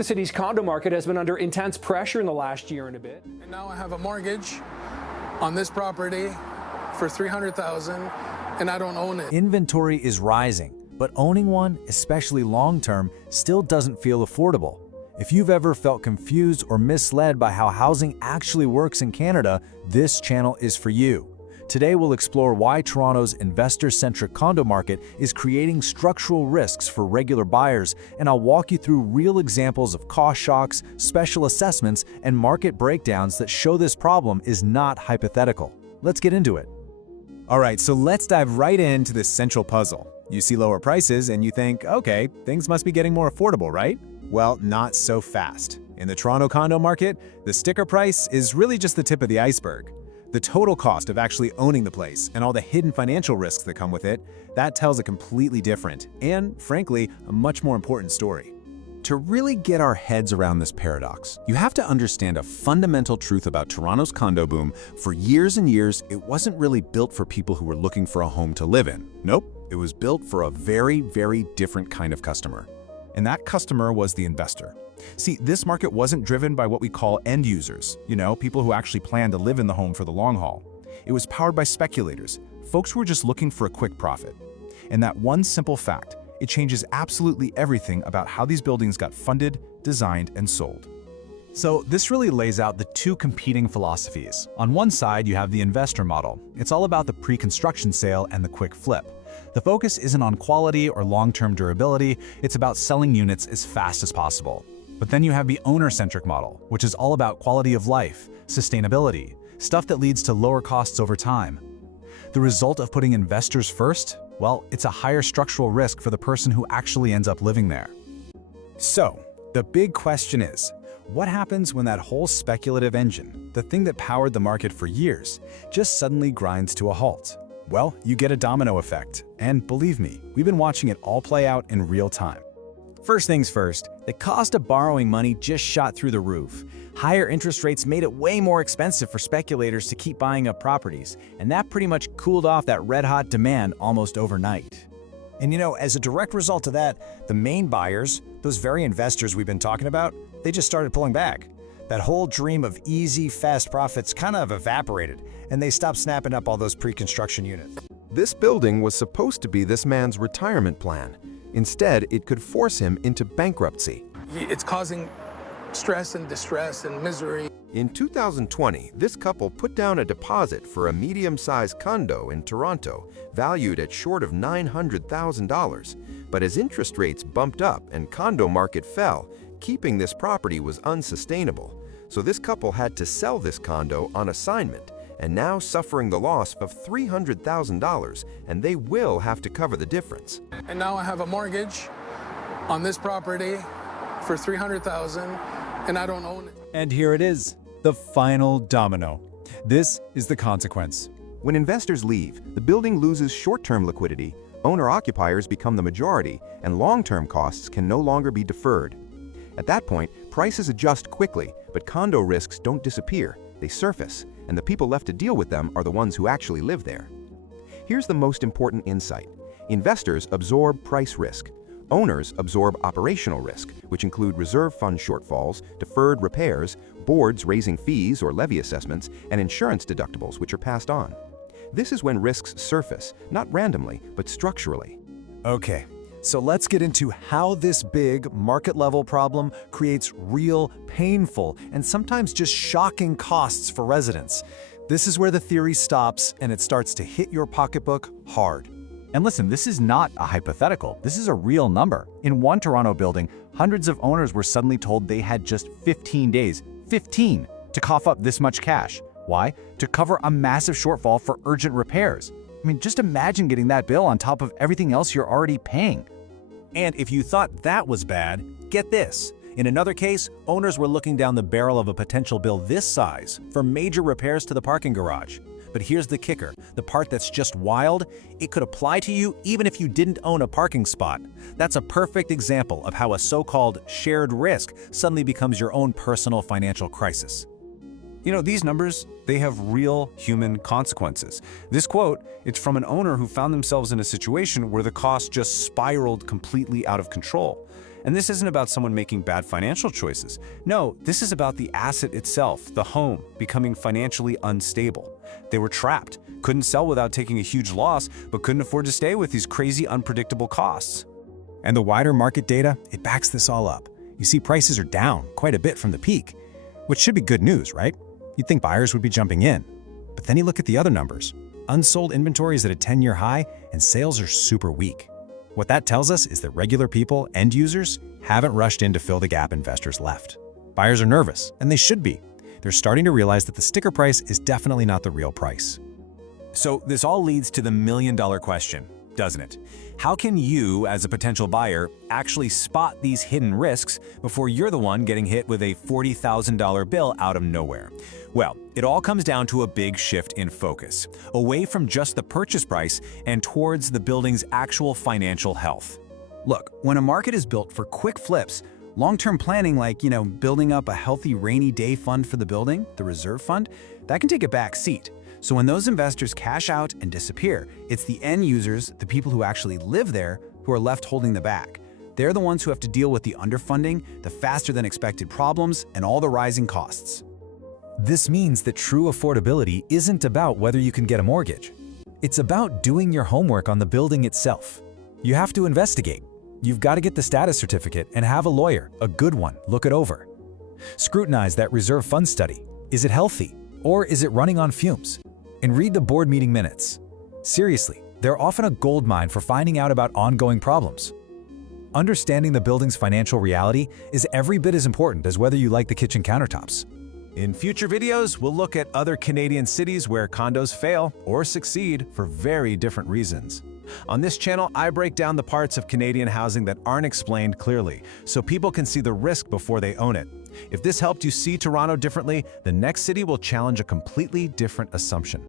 The city's condo market has been under intense pressure in the last year and a bit. And now I have a mortgage on this property for $300,000 and I don't own it. Inventory is rising, but owning one, especially long-term, still doesn't feel affordable. If you've ever felt confused or misled by how housing actually works in Canada, this channel is for you. Today we'll explore why Toronto's investor-centric condo market is creating structural risks for regular buyers, and I'll walk you through real examples of cost shocks, special assessments, and market breakdowns that show this problem is not hypothetical. Let's get into it. All right, so let's dive right into this central puzzle. You see lower prices and you think, okay, things must be getting more affordable, right? Well, not so fast. In the Toronto condo market, the sticker price is really just the tip of the iceberg. The total cost of actually owning the place and all the hidden financial risks that come with it, that tells a completely different and, frankly, a much more important story. To really get our heads around this paradox, you have to understand a fundamental truth about Toronto's condo boom. For years and years, it wasn't really built for people who were looking for a home to live in. Nope, it was built for a very, very different kind of customer. And that customer was the investor. See, this market wasn't driven by what we call end users, people who actually plan to live in the home for the long haul. It was powered by speculators, folks who were just looking for a quick profit. And that one simple fact, it changes absolutely everything about how these buildings got funded, designed, and sold. So this really lays out the two competing philosophies. On one side, you have the investor model. It's all about the pre-construction sale and the quick flip. The focus isn't on quality or long-term durability, it's about selling units as fast as possible. But then you have the owner-centric model, which is all about quality of life, sustainability, stuff that leads to lower costs over time. The result of putting investors first? Well, it's a higher structural risk for the person who actually ends up living there. So, the big question is, what happens when that whole speculative engine, the thing that powered the market for years, just suddenly grinds to a halt? Well, you get a domino effect, and believe me, we've been watching it all play out in real time. First things first, the cost of borrowing money just shot through the roof. Higher interest rates made it way more expensive for speculators to keep buying up properties, and that pretty much cooled off that red-hot demand almost overnight. And as a direct result of that, the main buyers, those very investors we've been talking about, they just started pulling back. That whole dream of easy, fast profits kind of evaporated, and they stopped snapping up all those pre-construction units. This building was supposed to be this man's retirement plan. Instead, it could force him into bankruptcy. It's causing stress and distress and misery. In 2020, this couple put down a deposit for a medium-sized condo in Toronto, valued at short of $900,000. But as interest rates bumped up and condo market fell, keeping this property was unsustainable. So this couple had to sell this condo on assignment, and now suffering the loss of $300,000, and they will have to cover the difference. And now I have a mortgage on this property for $300,000 and I don't own it. And here it is, the final domino. This is the consequence. When investors leave, the building loses short-term liquidity, owner-occupiers become the majority, and long-term costs can no longer be deferred. At that point, prices adjust quickly, but condo risks don't disappear, they surface, and the people left to deal with them are the ones who actually live there. Here's the most important insight. Investors absorb price risk. Owners absorb operational risk, which include reserve fund shortfalls, deferred repairs, boards raising fees or levy assessments, and insurance deductibles which are passed on. This is when risks surface, not randomly, but structurally. Okay, so let's get into how this big market-level problem creates real, painful, and sometimes just shocking costs for residents. This is where the theory stops and it starts to hit your pocketbook hard. And listen, this is not a hypothetical. This is a real number. In one Toronto building, hundreds of owners were suddenly told they had just 15 days, 15, to cough up this much cash. Why? To cover a massive shortfall for urgent repairs. I mean, just imagine getting that bill on top of everything else you're already paying. And if you thought that was bad, get this. In another case, owners were looking down the barrel of a potential bill this size for major repairs to the parking garage. But here's the kicker, the part that's just wild, it could apply to you even if you didn't own a parking spot. That's a perfect example of how a so-called shared risk suddenly becomes your own personal financial crisis. These numbers, they have real human consequences. This quote, it's from an owner who found themselves in a situation where the cost just spiraled completely out of control. And this isn't about someone making bad financial choices. No, this is about the asset itself, the home, becoming financially unstable. They were trapped, couldn't sell without taking a huge loss, but couldn't afford to stay with these crazy, unpredictable costs. And the wider market data, it backs this all up. You see prices are down quite a bit from the peak, which should be good news, right? You'd think buyers would be jumping in. But then you look at the other numbers. Unsold inventory is at a 10-year high, and sales are super weak. What that tells us is that regular people, end users, haven't rushed in to fill the gap investors left. Buyers are nervous, and they should be. They're starting to realize that the sticker price is definitely not the real price. So this all leads to the million-dollar question, doesn't it? How can you, as a potential buyer, actually spot these hidden risks before you're the one getting hit with a $40,000 bill out of nowhere? Well, it all comes down to a big shift in focus, away from just the purchase price and towards the building's actual financial health. Look, when a market is built for quick flips, long-term planning like, building up a healthy rainy day fund for the building, the reserve fund, that can take a back seat. So when those investors cash out and disappear, it's the end users, the people who actually live there, who are left holding the bag. They're the ones who have to deal with the underfunding, the faster than expected problems, and all the rising costs. This means that true affordability isn't about whether you can get a mortgage. It's about doing your homework on the building itself. You have to investigate. You've got to get the status certificate and have a lawyer, a good one, look it over. Scrutinize that reserve fund study. Is it healthy? Or is it running on fumes? And read the board meeting minutes. Seriously, they're often a goldmine for finding out about ongoing problems. Understanding the building's financial reality is every bit as important as whether you like the kitchen countertops. In future videos, we'll look at other Canadian cities where condos fail or succeed for very different reasons. On this channel, I break down the parts of Canadian housing that aren't explained clearly, so people can see the risk before they own it. If this helped you see Toronto differently, the next city will challenge a completely different assumption.